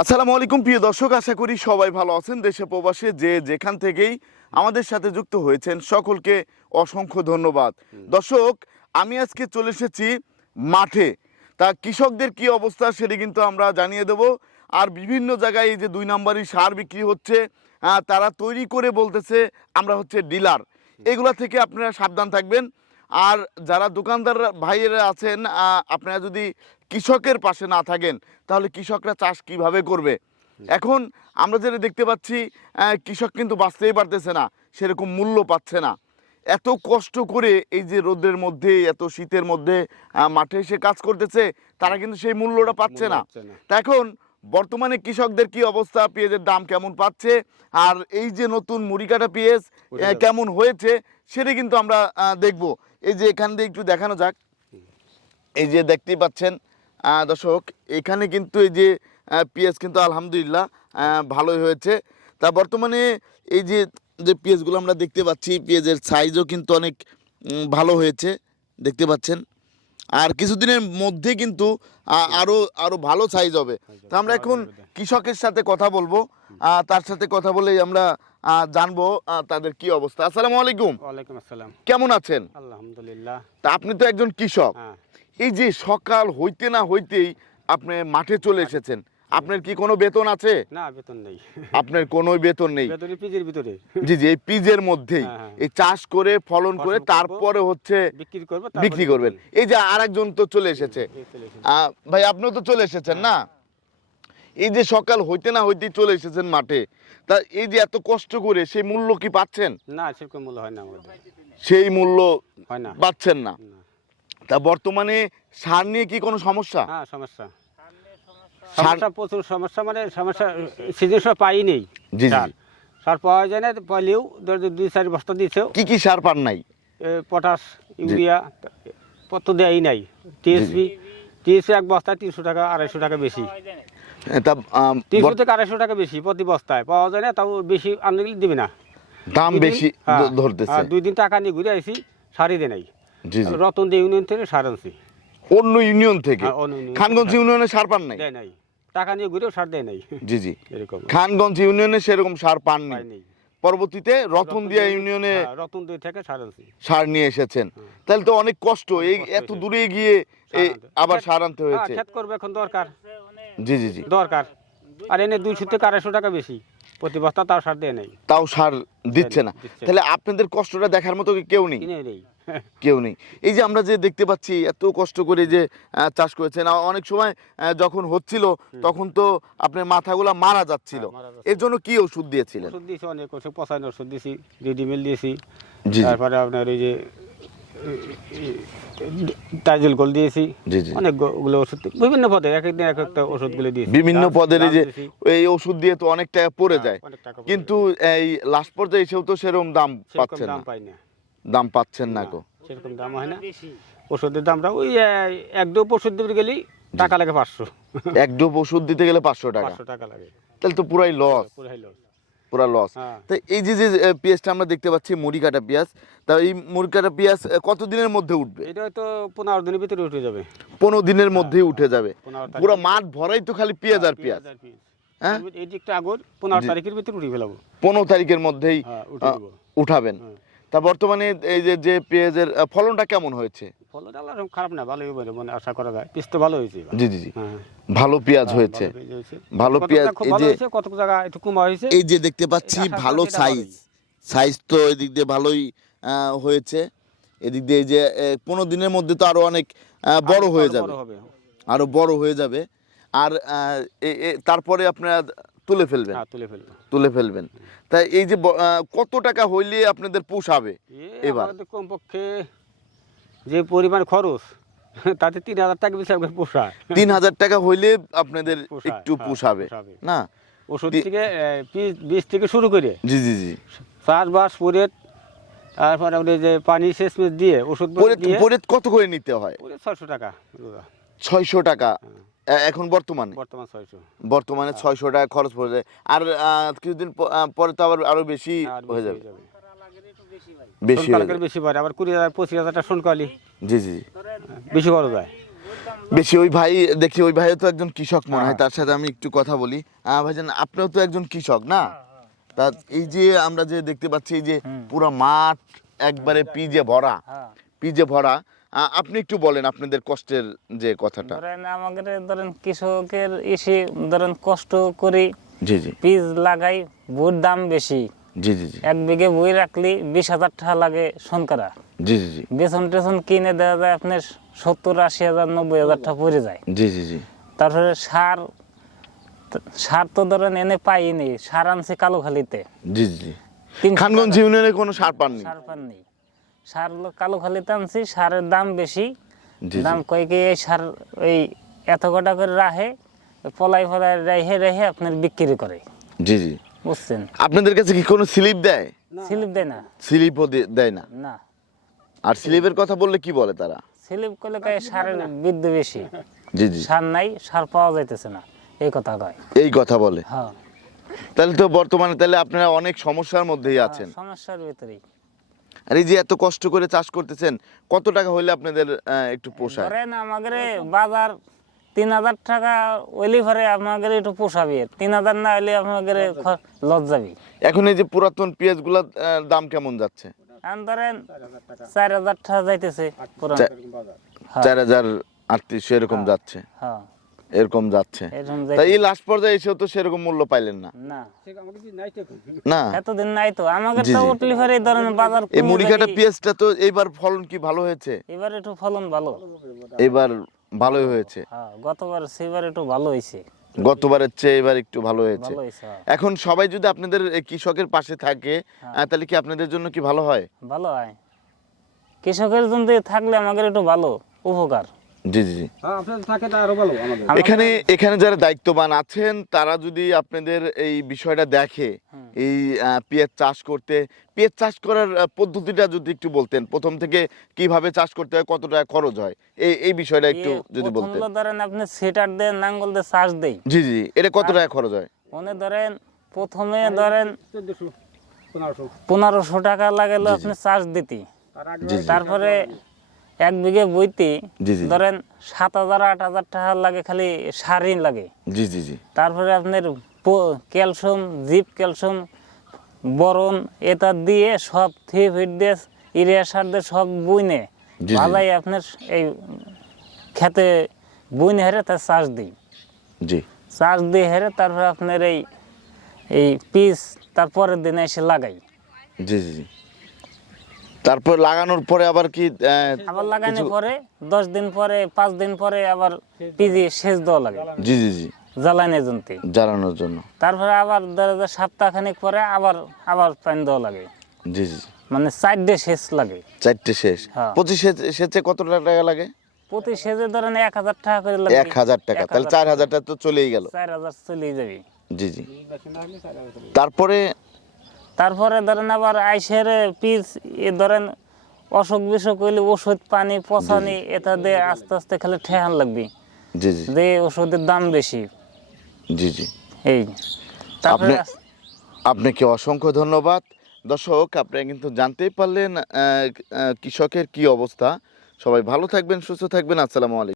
আসসালামু আলাইকুম প্রিয় দর্শক আশা করি সবাই ভালো আছেন দেশে প্রবাসে যে যেখান থেকেই আমাদের সাথে যুক্ত হয়েছেন সকলকে অসংখ্য ধন্যবাদ। দর্শক আমি আজকে চলে এসেছি মাঠে। তা কৃষকদের কি অবস্থা সেটি কিন্তু আমরা জানিয়ে দেব। আর বিভিন্ন জায়গায় এই যে দুই নম্বরই সার বিক্রি হচ্ছে তারা তৈরি করে বলতেছে আমরা হচ্ছে ডিলার। এগুলা থেকে আপনারা সাবধান থাকবেন। আর যারা দোকানদার ভাইয়েরা আছেন আপনারা যদি কৃষকের পাশে না থাকেন তাহলে কৃষকরা চাষ কীভাবে করবে? এখন আমরা যেটা দেখতে পাচ্ছি কৃষক কিন্তু বাঁচতেই পারতেছে না সেরকম মূল্য পাচ্ছে না। এত কষ্ট করে এই যে রোদের মধ্যে এত শীতের মধ্যে মাঠে এসে কাজ করতেছে তারা কিন্তু সেই মূল্যটা পাচ্ছে না। তা এখন বর্তমানে কৃষকদের কি অবস্থা? পেঁয়াজের দাম কেমন পাচ্ছে? আর এই যে নতুন মুড়ি কাটা পেঁয়াজ কেমন হয়েছে সেটা কিন্তু আমরা দেখব। এই যে এখান দিয়ে একটু দেখানো যাক। এই যে দেখতেই পাচ্ছেন দর্শক এখানে কিন্তু এই যে পেঁয়াজ কিন্তু আলহামদুলিল্লাহ ভালোই হয়েছে। তা বর্তমানে এই যে যে পেঁয়াজগুলো আমরা দেখতে পাচ্ছি পেঁয়াজের সাইজও কিন্তু অনেক ভালো হয়েছে দেখতে পাচ্ছেন। আর কিছুদিনের মধ্যে কিন্তু আহ, আরও আরও ভালো সাইজ হবে। তা আমরা এখন কৃষকের সাথে কথা বলব। তার সাথে কথা বলেই আমরা জানব তাদের কি অবস্থা। আসসালামু আলাইকুম। ওয়ালাইকুম আসসালাম। কেমন আছেন? আলহামদুলিল্লাহ। তা আপনি তো একজন কৃষক। হ্যাঁ। এই যে সকাল হইতে না হইতেই আপনি মাঠে চলে এসেছেন আপনার কি কোনো বেতন আছে? না বেতন নেই। আপনার কোনো বেতন নেই। বেতন পিজের ভিতরে। জি জি এই পিজের মধ্যেই। হ্যাঁ, হ্যাঁ। এই চাষ করে ফলন করে তারপরে হচ্ছে বিক্রি করব বিক্রি করবেন। এই যে আরেকজন তো চলে এসেছে। চলে এসেছে। আহ, ভাই আপনিও তো চলে এসেছেন না? এই যে সকাল হইতে না হইতেই চলে এসেছেন মাঠে তা এই যে এত কষ্ট করে সেই মূল্য কি পাচ্ছেন? না সেরকম মূল্য হয় না আমাদের। সেই মূল্য হয় না। পাচ্ছেন না। তা বর্তমানে সার নিয়ে কি কোনো সমস্যা? হ্যাঁ সমস্যা। সার- সমস্যা প্রচুর সমস্যা মানে সমস্যা সিজন সময় পাই নেই জি, জি। সার। পাওয়া যায় না পাইলেও দুই চার বস্তা দিয়েছেও কি কি সার পান নাই? পটাশ ইউরিয়া পত্র দেয়ই নাই। টিএসপি টিএসপি এক বস্তায় তিনশো টাকা আড়াইশো টাকা বেশি। তা তিনশো থেকে আড়াইশো টাকা বেশি প্রতি বস্তায়। পাওয়া যায় না তাও বেশি আনলে দিবে না। দাম বেশি হ্যাঁ, ধরতেছে। হ্যাঁ, দুই দিন টাকা নিয়ে ঘুরে আসি সারি দে নাই। জি জি। রতন দে ইউনিয়ন থেকে সার আনছি। অন্য ইউনিয়ন থেকে? হ্যাঁ, খানগঞ্জ ইউনিয়নে সার পান নাই? দেয় নাই। টাকা নিয়ে ঘুরেও সার দেয় নাই। জি জি। এরকম। খানগঞ্জ ইউনিয়নে সেরকম সার পাই নেই। পরবর্তীতে রতনদিয়া ইউনিয়নে হ্যাঁ, রতন দুই থেকে সার আনছি। সার নিয়ে এসেছেন। তাহলে তো অনেক কষ্ট। এই এত দূরে গিয়ে আবার সার আনতে হ্যাঁ, হয়েছে। ক্ষেত করবে এখন দরকার। জি জি জি। দরকার। আর এনে দুইশো থেকে আড়াইশো টাকা বেশি। প্রতি বস্তা তাও সার দেয় নাই। তাও সার দিচ্ছে না। তাহলে আপনাদের কষ্টটা দেখার মতো কেউ নেই? কেউ নেই। এই যে আমরা যে দেখতে পাচ্ছি এত কষ্ট করে যে চাষ করেছেন। অনেক সময় যখন হচ্ছিল তখন তো আপনার মাথাগুলা মারা যাচ্ছিল। হ্যাঁ, মারা যাচ্ছিল। এর জন্য কি ওষুধ দিয়েছিলেন? ওষুধ দিয়েছি অনেক ওষুধ পচানো ওষুধ দিয়েছি রেডিমেল দিয়েছি। তারপরে আপনার এই যে টাইজেল গোল দিয়েছি অনেকগুলো ওষুধ বিভিন্ন পদে এক একদিন এক একটা ওষুধগুলো দিয়েছি। বিভিন্ন পদের এই যে এই ওষুধ দিয়ে তো অনেক টাকা পড়ে যায়। টাকা পড়ে কিন্তু এই লাস্ট পর্যায়ে এসেও তো সেরকম দাম যায়। পাচ্ছেন না। পাই না। দাম পাচ্ছেন না গো। সেরকম দাম হয় না। ওষুধের দামটা ওই এক ডোপ ওষুধ দিতে গেলেই টাকা লাগে পাঁচশো। এক ডোপ ওষুধ দিতে গেলে পাঁচশো টাকা। পাঁচশো টাকা লাগে। তাহলে তো পুরাই লস পুরো হইল পুরা লস হ্যাঁ। তাই এই যে যে পেঁয়াজটা আমরা দেখতে পাচ্ছি মুড়ি কাটা পেঁয়াজ তা এই মুড়ি কাটা পেঁয়াজ আহ, কত দিনের মধ্যে উঠবে? এটা হয়তো পনেরো দিনের ভিতরে উঠে যাবে। পনেরো দিনের মধ্যেই উঠে যাবে। পুরো মাঠ ভরাই তো খালি পেঁয়াজ আর পেঁয়াজ। হ্যাঁ? এই দিকটা আগর পনেরো। তারিখের ভিতরে উঠে ফেলাবো। পনেরো তারিখের মধ্যেই হ্যাঁ উঠাবেন। হ্যাঁ। তা বর্তমানে এই যে যে পেঁয়াজের ফলনটা কেমন হয়েছে? ফলন আল্লাহ খারাপ না ভালোই হবে মানে আশা করা যায়। পিস তো ভালো হয়েছে জি জি জি। ভালো পেঁয়াজ হয়েছে। ভালো পেঁয়াজ হয়েছে। ভালো কতক পেঁয়াজ, জায়গা খুব এই যে- হয়েছে, জায়গা একটু কমা হয়েছে? এই যে দেখতে পাচ্ছি ভালো সাইজ। সাইজ তো এদিক দিয়ে ভালোই হয়েছে। এদিক দিয়ে যে পনেরো দিনের মধ্যে তো আরও অনেক বড় হয়ে যাবে। আরও বড় হয়ে যাবে। আর তারপরে আপনারা তুলে ফেলবেন। হ্যাঁ তুলে ফেলব। তুলে ফেলবেন। তাই এই যে কত টাকা হইলে আপনাদের পোষাবে এবার? কমপক্ষে যে পরিমাণ খরচ তাতে তিন হাজার টাকা বেশি আমাকে পোষায়। তিন হাজার টাকা হইলে আপনাদের পোষায়, একটু হ্যাঁ, পোষাবে। না? ওষুধ থেকে বীজ- থেকে শুরু করে। জি জি জি। চাষবাস করে তারপরে আপনি যে পানি শেষ মেষ দিয়ে ওষুধ পরে কত করে নিতে হয়? ছয়শো টাকা ছয়শো টাকা। হ্যাঁ, এখন বর্তমানে? বর্তমান ছয়শো। বর্তমানে ছয়শো টাকা খরচ পড়ে যায়। আর কিছুদিন পরে তো আবার আরও বেশি হয়ে হয়ে যাবে। বেশি। বেশি পারে আবার কুড়ি হাজার পঁচিশ হাজারটা সোনকালি জি জি বেশি খরচ যায়। বেশি ওই ভাই দেখি ওই ভাইও তো একজন কৃষক মনে হয় তার সাথে আমি একটু কথা বলি। ভাইজান আপনিও তো একজন কৃষক না? তা এই যে আমরা যে দেখতে পাচ্ছি এই যে পুরো মাঠ একবারে পিজে ভরা হ্যাঁ। পিজে ভরা আহ, আপনি একটু বলেন আপনাদের কষ্টের যে কথাটা। ধরেন আমাদের ধরেন কৃষকের এসে ধরেন কষ্ট করি জি জি। বীজ লাগাই বইয়ের দাম বেশি। জি জি জি। এক বিঘে বই রাখলি বিশ হাজার টাকা লাগে শনকারা। জি জি জি। বেসন টেসন কিনে দেওয়া যায় আপনার সত্তর আশি হাজার নব্বই হাজার টাকা পড়ে যায়। জি জি জি। তারপরে সার সার তো ধরেন এনে পাইনি সার আনছি কালোখালিতে। জি জি খানগঞ্জ ইউনিয়নে কোনো সার পাননি? সার পান নেই সার কালোখালিতে আনছি সারের দাম বেশি। দাম কয়েকে এই সার এই এত কটা করে রাখে পলাই ফলাই রেহে রেহে আপনার বিক্রি করে। জি জি। বুঝছেন। আপনাদের কাছে কি কোনো স্লিপ দেয়? স্লিপ দেয় না। স্লিপও দেয় না? না। আর স্লিপের কথা বললে কি বলে তারা? স্লিপ করলে কয় সারের বৃদ্ধি বেশি। জি জি। সার নাই সার পাওয়া যাইতেছে না। এই কথা কয়। এই কথা বলে? হ্যাঁ। তাহলে তো বর্তমানে তাহলে আপনারা অনেক সমস্যার মধ্যেই আছেন। সমস্যার ভিতরেই। আর এই যে এত কষ্ট করে চাষ করতেছেন কত টাকা হইলে আপনাদের আহ, একটু পোষায়? ধরেন আমাদের বাজার তিন হাজার টাকা ওইলি ভরে আমাদের একটু পোষাবি। তিন হাজার না হইলে আমাদের লজ যাবি এখন এই যে পুরাতন পেঁয়াজগুলার দাম কেমন যাচ্ছে? ধরেন চার হাজার টাকা যাইতেছে হ্যাঁ। চার হাজার আটত্রিশশো এরকম যাচ্ছে? হ্যাঁ। এরকম যাচ্ছে। তাই এই লাস্ট পর্যায়ে এসেও তো সেরকম মূল্য পাইলেন না। না। এতদিন নাই তো। আমাদের জি, তো। উঠলি ভরে ধরেন বাজার এই কমে মুড়িকাটা পেঁয়াজটা তো এইবার ফলন কি ভালো হয়েছে? এবার একটু ফলন ভালো। এবার ভালোই হয়েছে। হ্যাঁ গতবার সেবার একটু ভালো হয়েছে। গতবারের চেয়ে এবার একটু ভালো হয়েছে। হ্যাঁ। এখন সবাই যদি আপনাদের কৃষকের পাশে থাকে তাহলে কি আপনাদের জন্য কি ভালো হয়? ভালো হয়। কৃষকের জন্য থাকলে আমাদের একটু ভালো উপকার। জি জি জি। হ্যাঁ এখানে এখানে যারা দায়িত্ববান আছেন তারা যদি আপনাদের এই বিষয়টা দেখে এই পেঁয়াজ চাষ করতে পেঁয়াজ চাষ করার পদ্ধতিটা যদি একটু বলতেন প্রথম থেকে কীভাবে চাষ করতে হয় কত টাকা খরচ হয় এই এই বিষয়টা একটু যদি প্রথম বলতেন। ধরেন আপনি সেটার দেন নাঙ্গল দিয়ে চাষ দেই। জি জি এটা কত টাকা খরচ হয়? মনে ধরেন প্রথমে ধরেন পনেরোশো। টাকা লাগল আপনি চাষ দিতি। তারপরে এক বিঘে বইতে ধরেন সাত হাজার আট হাজার টাকা লাগে খালি সারই লাগে। জি জি জি। তারপরে আপনার ক্যালসিয়াম জিপ ক্যালসিয়াম বরণ এটা দিয়ে সব ফিট দিয়ে ইউরিয়া সার দিয়ে সব বুইনে। ভালাই আপনার এই খেতে বুইনে হেরে তার চাষ দিই। জি। চাষ দিয়ে হেরে তারপরে আপনার এই এই পিস তারপরের দিনে এসে লাগাই। জি জি জি। তারপর লাগানোর পরে আবার কি আবার লাগানোর পরে দশ দিন পরে পাঁচ দিন পরে আবার পিজি সেচ দেওয়া লাগে। জি জি জি। জ্বালানি জন্তি জ্বালানোর জন্য। তারপরে আবার ধরো যে সপ্তাহখানিক পরে আবার আবার পানি দেওয়া লাগে। জি জি। মানে চারটে সেচ লাগে। চারটে শেষ হ্যাঁ। পঁচিশ সেচে কত টাকা লাগে? প্রতি সেচে ধরেন এক হাজার টাকা করে লাগে। এক হাজার টাকা। তাহলে চার হাজার টাকা তো চলেই গেল। চার হাজার চলেই যাবে। জি জি। তারপরে তারপরে ধরেন আবার আইসের পিস এ ধরেন অসুখ বিসুখ হইলে ওষুধ পানি পচানি এটা দিয়ে আস্তে আস্তে খালি ঠেহান লাগবে। জি জি। দিয়ে ওষুধের দাম বেশি। জি জি। এই। তারপরে আপনি- আপনাকে অসংখ্য ধন্যবাদ। দর্শক আপনারা কিন্তু জানতেই পারলেন কৃষকের কি অবস্থা। সবাই ভালো থাকবেন সুস্থ থাকবেন। আসসালামু আলাইকুম।